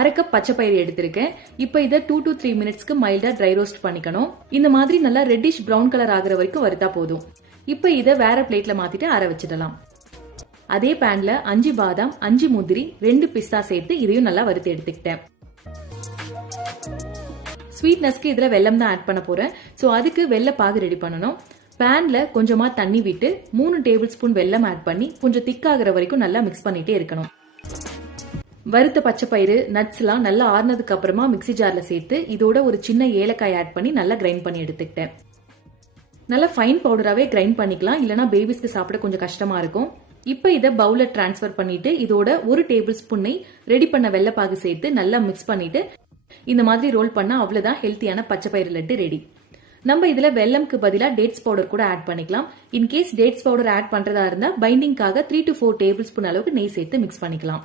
1/2 cup பச்சை பயிறு எடுத்திருக்கேன். இப்போ இதை 2 to 3 மினிட்ஸ்க்கு மைல்டா ட்ரை ரோஸ்ட் பண்ணிக்கணும். இந்த மாதிரி நல்லா ரெட்டிஷ் பிரவுன் கலர் ஆகுற வரைக்கும் வறுத்தா போதும். இப்போ இதை வேற பிளேட்ல மாத்திட்டு ஆற வச்சிடலாம். அதே பேன்ல 5 பாதாம், 5 முந்திரி, 2 பிஸ்தா சேர்த்து இதையும் நல்லா வறுத்து எடுத்துக்கிட்டேன். ஸ்வீட்னஸ்க்கு இதுல வெல்லம் தான் ஆட் பண்ண போறேன். சோ அதுக்கு வெல்ல பாகு ரெடி பண்ணணும். பேன்ல கொஞ்சமா தண்ணி விட்டு 3 டேபிள் ஸ்பூன் வெல்லம் ஆட் பண்ணி கொஞ்சம் திக்காகிற வரைக்கும் நல்லா மிக்ஸ் பண்ணிட்டே இருக்கணும். வறுத்த பச்சை பயிறு, நட்ஸ் எல்லாம் நல்லா ஆறுனதுக்கு அப்புறமா மிக்ஸி ஜார்ல சேர்த்து இதோட ஒரு சின்ன ஏலக்காய் ஆட் பண்ணி நல்லா கிரைண்ட் பண்ணி எடுத்துக்கிட்டேன். நல்லா ஃபைன் பவுடராவே கிரைண்ட் பண்ணிக்கலாம், இல்லனா பேபிஸ்க்கு சாப்பிட கொஞ்சம் கஷ்டமா இருக்கும். இப்ப இத பவுல்ல டிரான்ஸ்ஃபர் பண்ணிட்டு இதோட 1 டேபிள் ஸ்பூன் ரெடி பண்ண வெள்ளப்பாகு சேர்த்து நல்லா மிக்ஸ் பண்ணிட்டு இந்த மாதிரி ரோல் பண்ணா அவ்வளவுதான் ஹெல்த்தியான பச்சை பயிறு லட்டு ரெடி. நம்ம இதுல வெல்லம்க்கு பதிலா டேட்ஸ் பவுடர் கூட ஆட் பண்ணிக்கலாம். இன்கேஸ் டேட்ஸ் பவுடர் ஆட் பண்றதா இருந்தா பைண்டிங்காக 3 to 4 டேபிள் ஸ்பூன் அளவுக்கு நெய் சேர்த்து மிக்ஸ் பண்ணிக்கலாம்.